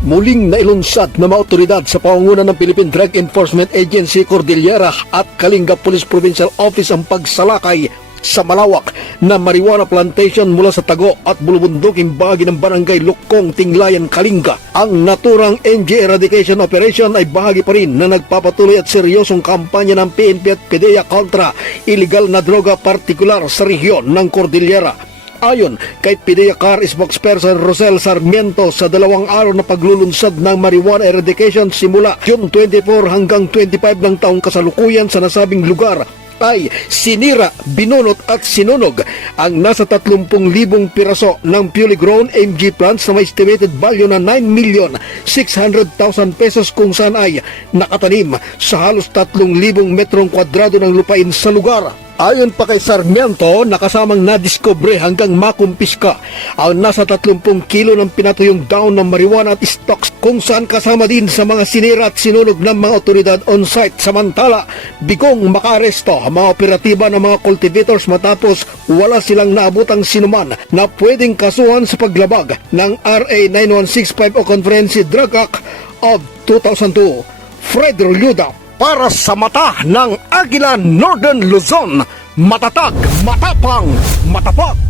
Muling nailunsad ng mga otoridad sa pangunguna ng Philippine Drug Enforcement Agency Cordillera at Kalinga Police Provincial Office ang pagsalakay sa malawak na marijuana plantation mula sa Tago at bulubunduking bahagi ng barangay Lukong, Tinglayan, Kalinga. Ang naturang NG Eradication Operation ay bahagi pa rin na nagpapatuloy at seryosong kampanya ng PNP at PDEA kontra illegal na droga partikular sa rehiyon ng Cordillera. Ayon kay PDEA CAR spokesperson Rosel Sarmiento, sa 2 araw na paglulunsad ng marijuana eradication simula June 24 hanggang 25 ng taong kasalukuyan sa nasabing lugar ay sinira, binunot at sinunog ang nasa 30,000 piraso ng purely grown MG plants na may estimated value na 9,600,000 pesos, kung saan ay nakatanim sa halos 3,000 metrong kwadrado ng lupain sa lugar. Ayon pa kay Sarmiento, nakasamang nadiskubre hanggang makumpiska ang nasa 30 kilo ng pinatuyong daon ng marijuana at stocks, kung saan kasama din sa mga sinira at sinunog ng mga otoridad on-site. Samantala, bigong makaaresto ang mga operatiba ng mga cultivators matapos wala silang naabutang sinuman na pwedeng kasuhan sa paglabag ng RA 9165 o Comprehensive Drug Act of 2002. Fred Roluda para sa mata ng Agila Northern Luzon, matatag, matapang, matapat.